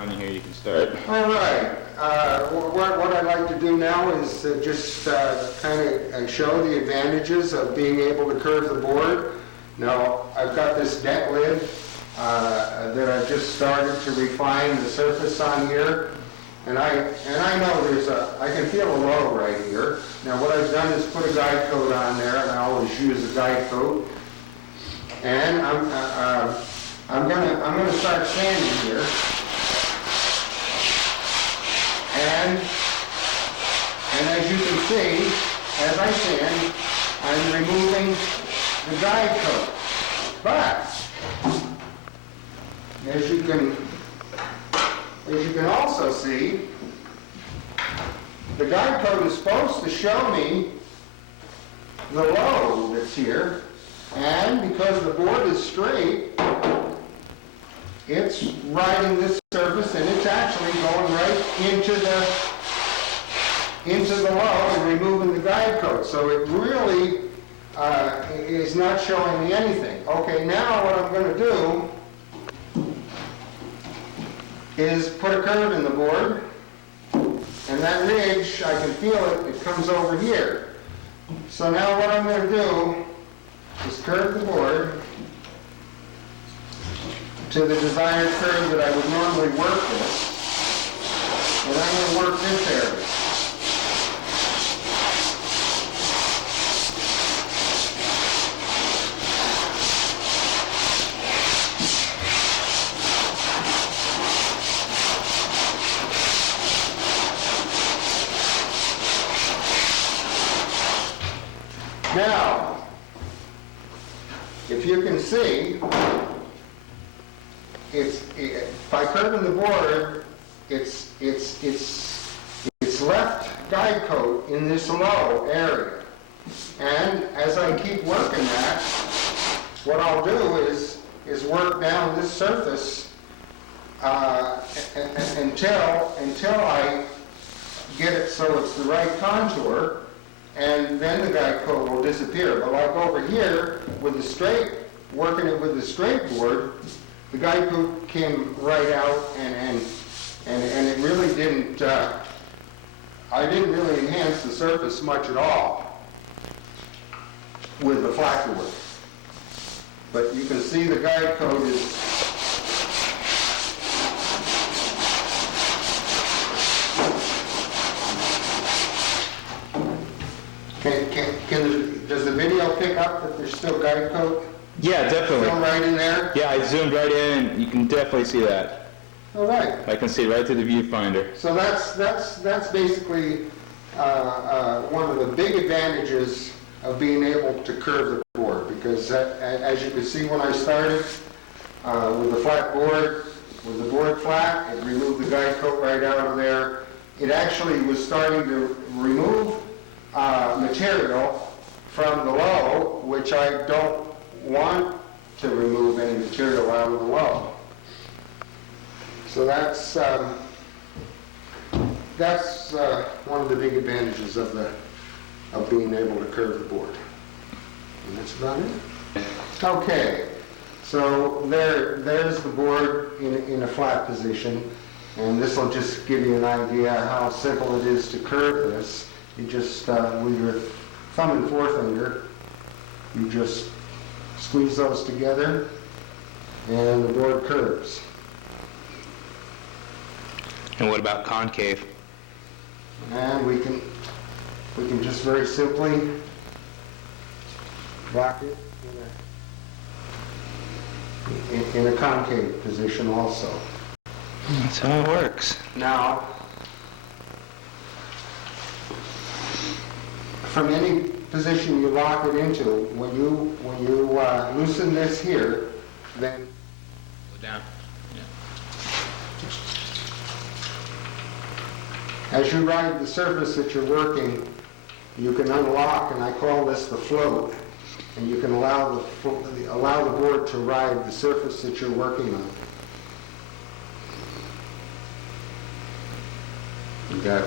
On here, you can start. All right. What I'd like to do now is just kind of show the advantages of being able to curve the board. Now, I've got this deck lid that I've just started to refine the surface on here. And I know I can feel a low right here. Now what I've done is put a guide coat on there, and I always use a guide coat. And I'm gonna start sanding here. And as you can see, as I sand, I'm removing the guide coat. But as you can also see, the guide coat is supposed to show me the low that's here, and because the board is straight, it's riding this surface and it's actually going right into the low and removing the guide coat. So it really is not showing me anything. Okay, now what I'm going to do is put a curve in the board, and that ridge, I can feel it, it comes over here. So now what I'm going to do is curve the board to the desired curve that I would normally work with, and I'm going to work this area. Now, if you can see, by curving the board, it's left guide coat in this low area. And as I keep working that, what I'll do is work down this surface until I get it so it's the right contour, and then the guide coat will disappear. But like over here, with the straight, working it with the straight board, the guide coat came right out, and it really didn't, I didn't really enhance the surface much at all with the flat board. But you can see the guide coat is does the video pick up that there's still guide coat? Yeah, definitely. Still right in there? Yeah, I zoomed right in, and you can definitely see that. All right. I can see right through the viewfinder. So that's basically one of the big advantages of being able to curve the board, because as you can see when I started with the flat board, with the board flat, it removed the guide coat right out of there. It actually was starting to remove material from the low, which I don't want to remove any material out of the low. So that's one of the big advantages of being able to curve the board. And that's about it. Okay, so there's the board in a flat position, and this will just give you an idea how simple it is to curve this. You just, with your thumb and forefinger, you just squeeze those together, and the board curves. And what about concave? And we can just very simply lock it in a concave position also. That's how it works. Now, from any position you lock it into, when you loosen this here, then Go down. as you ride the surface that you're working, you can unlock, and I call this the float, and you can allow the board to ride the surface that you're working on. You got